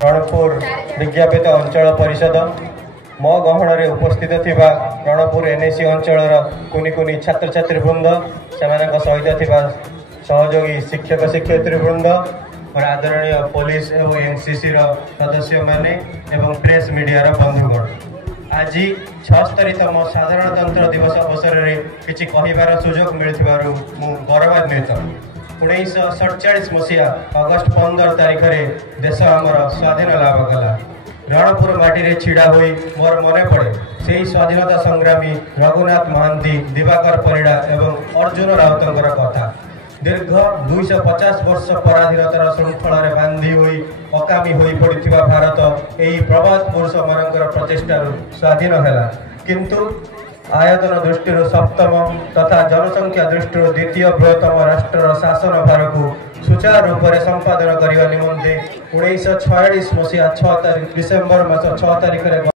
रणपुर विज्ञापित अंचल परिषद मो गहन उपस्थित थिबा रणपुर एनएसी अंचल कुनी कुनी छात्र छात्री वृंद से सहित थिबा सहयोगी शिक्षक शिक्षयित्री वृंद और आदरणीय पुलिस और एनसीसी सदस्य माने एवं प्रेस मीडिया बंधुगण आज 76तम साधारणतंत्र दिवस अवसर में किसी कहबार सुजोग मिलू मु गौरवान्वित। 1947 मसीहा अगस्ट 15 तारिख में देश आमर स्वाधीन लाभ कला। रणपुर माटी रे छिड़ा होई मोर मने पड़े से स्वाधीनता संग्रामी रघुनाथ महांती, दिवाकर परिड़ा एवं अर्जुन राउतर कथा। दीर्घ 250 वर्ष पराधीनतार श्रृंखल बांधी हुई अकामी हो पड़ा भारत यही प्रभात पुरुष मान प्रचेषार स्वाधीन है, किंतु आयतन दृष्टि सप्तम तथा जनसंख्या दृष्टि द्वितीय बृहत्तम राष्ट्र शासन भार को सुचारू रूप से संपादन करने निमंते 1946 मसीहा 6 तारीख डिसेम्बर मास 6 तारिख